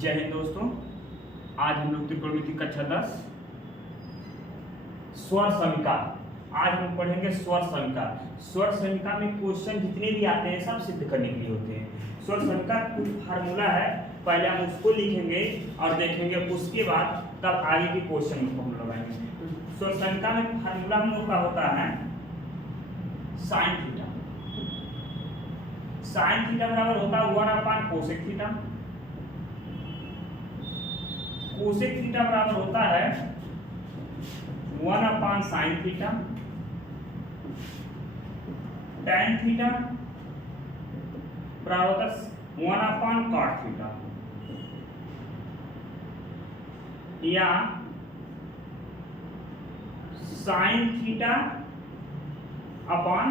जय हिंद दोस्तों। आज हम लोग त्रिकोणमिति कक्षा 10 स्वर समीका। आज हम पढ़ेंगे स्वर समीका। स्वर समीका में क्वेश्चन जितने भी आते हैं सब सिद्ध करने के लिए होते हैं। स्वर समीका कुछ फार्मूला है, पहले हम उसको लिखेंगे और देखेंगे, उसके बाद तब आगे के क्वेश्चन को हम लगाएंगे। तो स्वर समीका में फार्मूला हम लोग का होता है साइन थीटा। साइन थीटा बराबर होता है 1 कोसेक थीटा। कोसेक थीटा बराबर होता है 1 साइन थीटा। टैन थीटा बराबर होता है 1 कॉट थीटा। या sine theta upon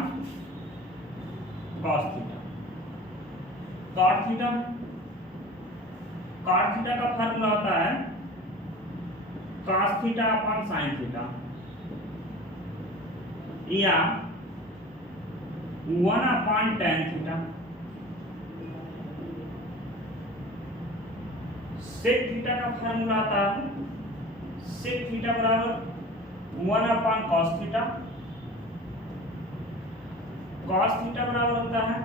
cos theta. Cot theta का फॉर्मूला होता है cos theta upon sine theta. या 1 tan थीटा। sec थीटा का फॉर्मूला आता है sec थीटा बराबर 1 cos थीटा। cos थीटा बराबर होता है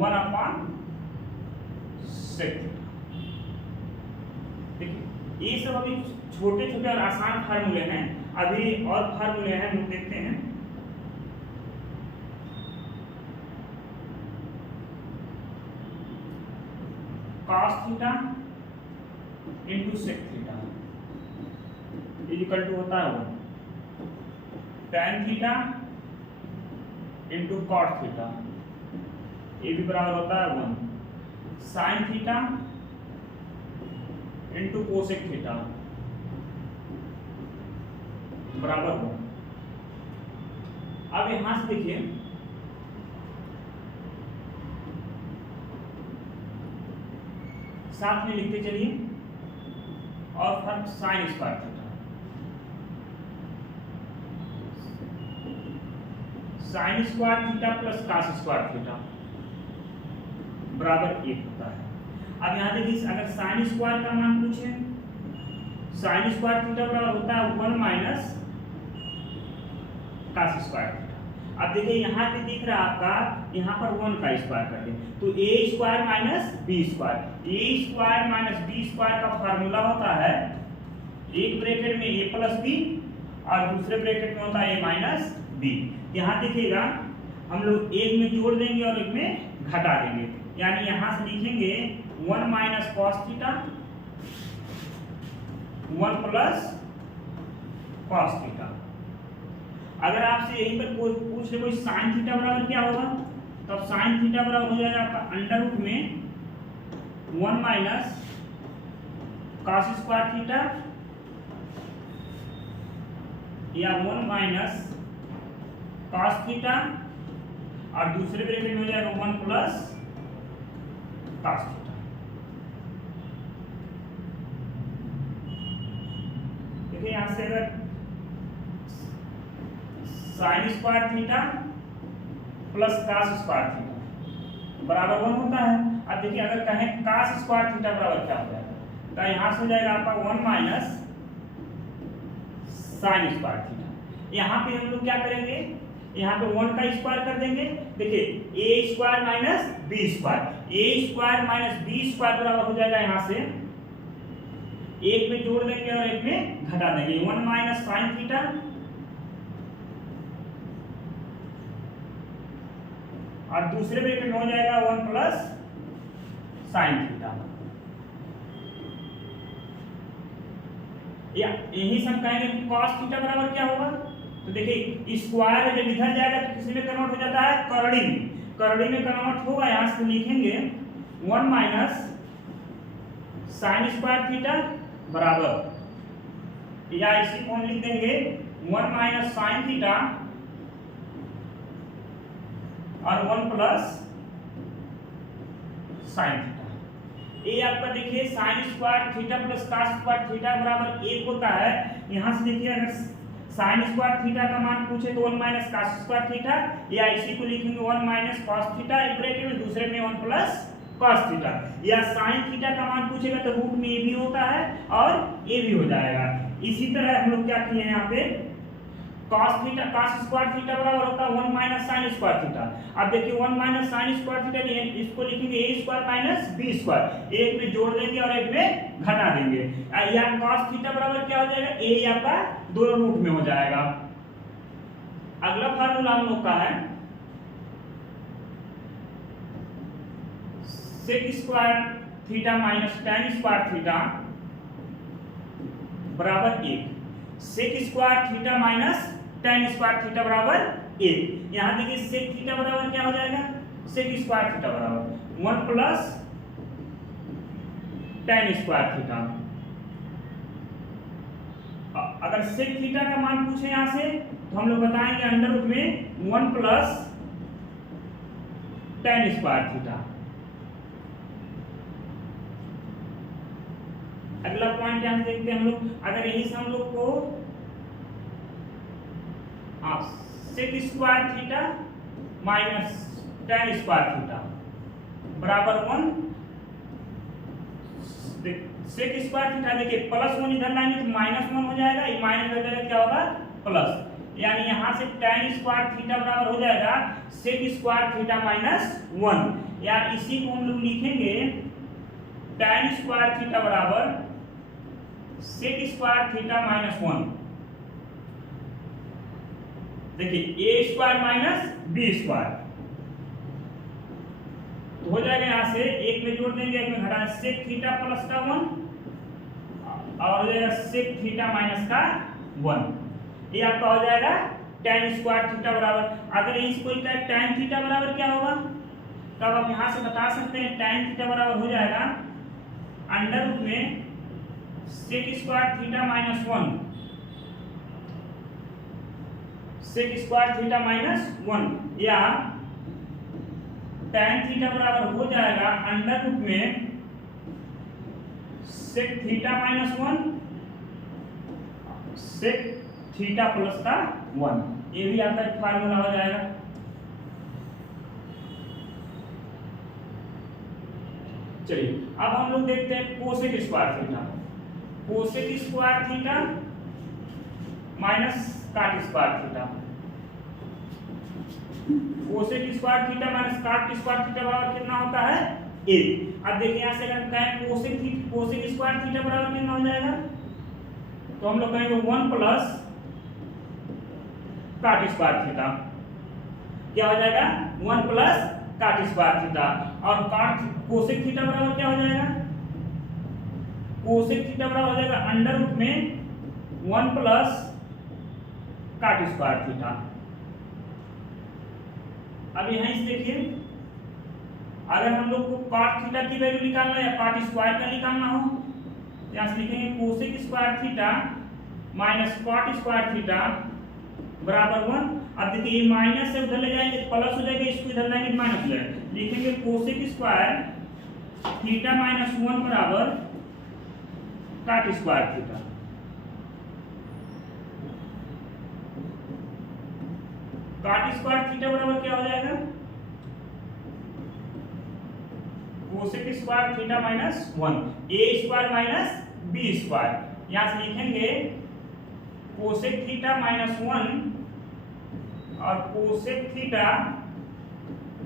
1 sec थीटा। देखिए ये सब अभी छोटे छोटे और आसान फार्मूले हैं, अभी और फार्मूले हैं, हम देखते हैं। cos theta into sec theta equal to होता है 1 tan theta into cot theta, ये भी बराबर होता है 1 sin थीटा इंटू कोसेक थीटा बराबर 1। अब यहां से देखिए साथ में लिखते चलिए, और फर्क sine square theta. Sine square theta plus cos square theta बराबर 1 होता है। अब यहाँ देखिए, अगर साइन स्क्वायर का मान पूछे, साइन स्क्वायर थीटा बराबर होता है 1 cos स्क्वायर थीटा। अब देखिए यहाँ पे दिख रहा है आपका, यहाँ पर 1 का स्क्वायर कर दे तो a square minus b square. a square minus b square का फार्मूला होता है, एक ब्रैकेट में a प्लस बी और दूसरे ब्रैकेट में होता है a माइनस बी। यहाँ देखिएगा हम लोग एक में जोड़ देंगे और एक में घटा देंगे, यानी यहाँ से लिखेंगे 1 cos theta 1 plus cos theta. अगर आपसे यहीं पर कोई पूछ ले कोई साइन थीटा बराबर क्या होगा, तब साइन थीटा बराबर हो जाएगा आपका अंडर रूट में 1 cos स्क्वायर थीटा या 1 cos थीटा और दूसरे ब्रैकेट में हो जाएगा 1 प्लस cos थीटा। देखिए यहां से अगर sine square theta plus cos square theta बराबर 1 होता है। अब देखिए अगर कहें cos स्क्वायर थीटा बराबर क्या हो जाएगा, तो यहां से हो जाएगा आपका 1 साइन स्क्वायर थीटा। यहाँ पे हम लोग क्या करेंगे, यहाँ पे 1 का स्क्वायर कर देंगे। देखिए a square minus b square, a square minus b square बराबर हो जाएगा, यहाँ से एक में जोड़ देंगे और एक में घटा देंगे 1 साइन थीटा और दूसरे ब्रैकेट में हो जाएगा 1 प्लस साइन थीटा। या यही से हम कहेंगे कि cos थीटा बराबर क्या होगा, तो देखिए स्क्वायर जब इधर जाएगा तो किसी में कन्वर्ट हो जाता है करड़ी में, करड़ी में कन्वर्ट होगा। यहां से लिखेंगे 1 साइन स्क्वायर थीटा बराबर, या इसी को हम लिख देंगे 1 साइन थीटा और 1 प्लस साइन थीटा। ये आपका देखिए sine square theta plus cos square theta बराबर 1 होता है। यहां से देखिए अगर साइन स्क्वायर थीटा का मान पूछे तो 1 cos स्क्वायर थीटा, या इसी को लिखेंगे 1 cos थीटा, एक ब्रैकेट में दूसरे में 1 प्लस cos थीटा, या sin थीटा का मान पूछेगा तो रूट में ए भी होता है और ए भी हो जाएगा। इसी तरह हम लोग क्या किए हैं यहाँ पे, cos theta cos square theta बराबर होता है 1 माइनस sin स्क्वायर थीटा। अब देखिए 1 माइनस sin स्क्वायर थीटा लिए इसको लिखेंगे a square minus b square, एक में जोड़ देंगे और एक में घटा देंगे। या cos थीटा बराबर क्या हो जाएगा, a आपका दोनों रूट में हो जाएगा। अगला फार्मूला हम लोग का है sec square theta minus tan square theta बराबर 1। sec square theta minus tan square theta बराबर 1। यहां देखिए sec थीटा बराबर क्या हो जाएगा, sec स्क्वायर थीटा बराबर 1 प्लस tan स्क्वायर थीटा। अगर sec थीटा का मान पूछे यहां से तो हम लोग बताएंगे अंडर रूट में 1 प्लस tan स्क्वायर थीटा। अगला पॉइंट यहां देखते हैं हम लोग, अगर यही से हम लोग को sec square theta minus tan square theta बराबर 1, sec स्क्वायर थीटा देखिए प्लस 1 इधर लाएंगे तो माइनस 1 हो जाएगा, ये माइनस हो जाएगा क्या होगा प्लस, यानी यहां से tan स्क्वायर थीटा बराबर हो जाएगा sec स्क्वायर थीटा माइनस 1। या इसी को हम लोग लिखेंगे tan स्क्वायर थीटा बराबर sec स्क्वायर थीटा माइनस 1। देखिए a square minus b square तो हो जाएगा, यहां से एक में जोड़ देंगे एक में घटा, sec थीटा प्लस का 1 और हो जाएगा sec थीटा माइनस का 1। ये आपका हो जाएगा tan स्क्वायर थीटा बराबर। अगर इसको लिखा है tan थीटा बराबर क्या होगा, तब आप यहां से बता सकते हैं tan थीटा बराबर हो जाएगा अंडर रूट में sec square theta minus 1, sec square theta minus 1, या tan थीटा बराबर हो जाएगा अंडर रूट में sec theta minus 1 sec theta plus का 1। ये भी आपका एक फार्मूला हो जाएगा। चलिए अब हम लोग देखते हैं cosec square theta. Cosec square theta minus काट square theta, cosec square theta minus काट स्क्वायर थीटा बराबर कितना होता है 1। अब देखिए यहां से अगर कहें कोसेक स्क्वायर थीटा बराबर कितना हो जाएगा, तो हम लोग कहेंगे 1 प्लस काट स्क्वायर थीटा। क्या हो जाएगा 1 प्लस काट स्क्वायर थीटा, और काट कोसेक थीटा बराबर क्या हो जाएगा, कोसेक थीटा बराबर हो जाएगा अंडर रूट में 1 प्लस काट स्क्वायर थीटा। अब यहां से देखिए अगर हम लोग को काट थीटा की वैल्यू निकालना है या काट स्क्वायर का निकालना हो, यहां से लिखेंगे कोसेक स्क्वायर थीटा माइनस काट स्क्वायर थीटा बराबर 1। अब देखिए ये माइनस से उधर ले जाएंगे तो प्लस हो जाएगा, इसको इधर लाएंगे तो माइनस हो जाएगा, लिखेंगे कोसेक स्क्वायर थीटा माइनस 1 बराबर काट स्क्वायर थीटा। काट स्क्वायर थीटा बराबर क्या हो जाएगा, cosec square theta minus 1 a square minus b square. यहां से लिखेंगे कोसेक थीटा माइनस 1 और कोसेक थीटा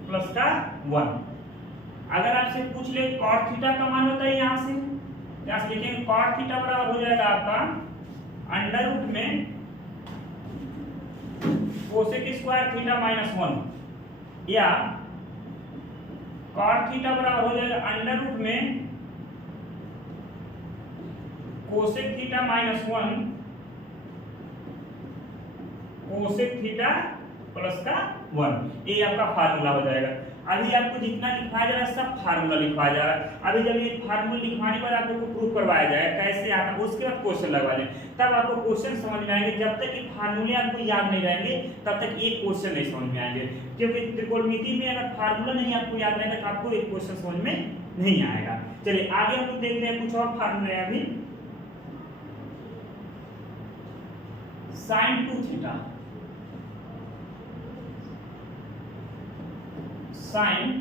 प्लस का 1। अगर आपसे पूछ ले कॉट थीटा का मान बताइए, यहां से लिखेंगे कॉट थीटा बराबर हो जाएगा आपका अंडर रूट में कोसेक स्क्वायर थीटा माइनस 1, या कॉट थीटा बराबर हो जाएगा अंडर रूट में cosec theta minus 1 cosec theta plus का 1। ये आपका फार्मूला हो जाएगा। अभी आपको जितना लिखवाया जा रहा है सब फार्मूला लिखवाया जा रहा है। अभी जब ये फार्मूला लिखवाने के बाद आप लोग को प्रूफ करवाया जाएगा कैसे आता है, उसके बाद क्वेश्चन लगवा दें, तब आपको क्वेश्चन समझ में आएंगे। जब तक ये फार्मूले आपको याद नहीं रहेंगे तब तक एक क्वेश्चन नहीं समझ में आएंगे, क्योंकि त्रिकोणमिति में अगर फार्मूला नहीं आपको याद रहेगा तो आपको एक क्वेश्चन समझ में नहीं आएगा। चलिए आगे हम लोग देखते हैं कुछ और फार्मूले। अभी sin 2 theta, sin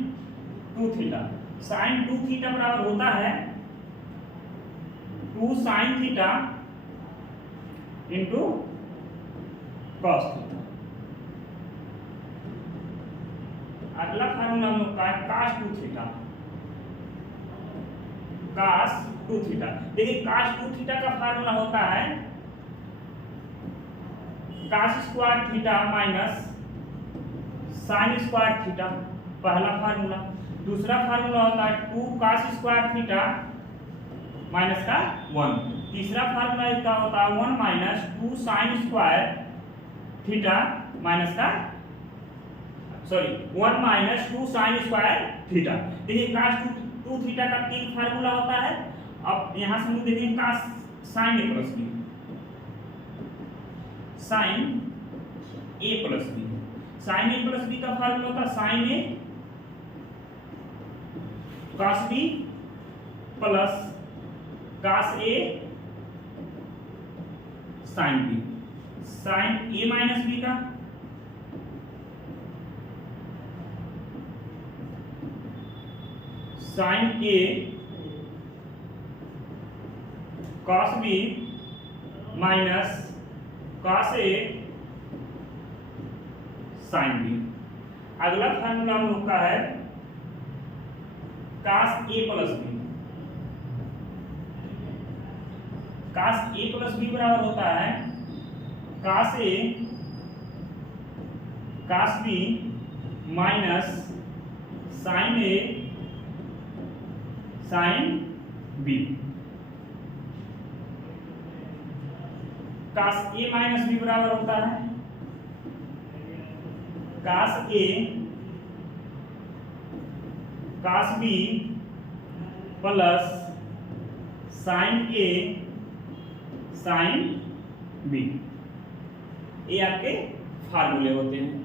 2 theta sine 2 theta बराबर होता है 2 sine theta into cos theta. अगला फार्मूला हम लोग का है cos 2 थीटा। cos 2 थीटा, देखिए cos 2 थीटा का फार्मूला होता है cos square theta minus sine square theta, पहला फार्मूला। दूसरा फार्मूला होता है 2 cos स्क्वायर थीटा माइनस का 1। तीसरा फार्मूला इसका होता है 1 minus 2 sine square theta minus का 1 माइनस 2 साइन स्क्वायर थीटा। देखिए cos 2 थीटा का 3 फार्मूला होता है। अब यहां से हम देखिए cos sine a plus b, sine a plus b. Sine a plus b का फार्मूला होता है sine a cos b plus cos a sine b। Sine a minus b का sine a cos b minus cos a sine b। अगला formula हम लोग का है cos a plus b। cos a plus b बराबर होता है cos a cos b minus sine a sine b। cos a minus b बराबर होता है cos a cos b plus sine a sine b। ये आपके फार्मूले होते हैं।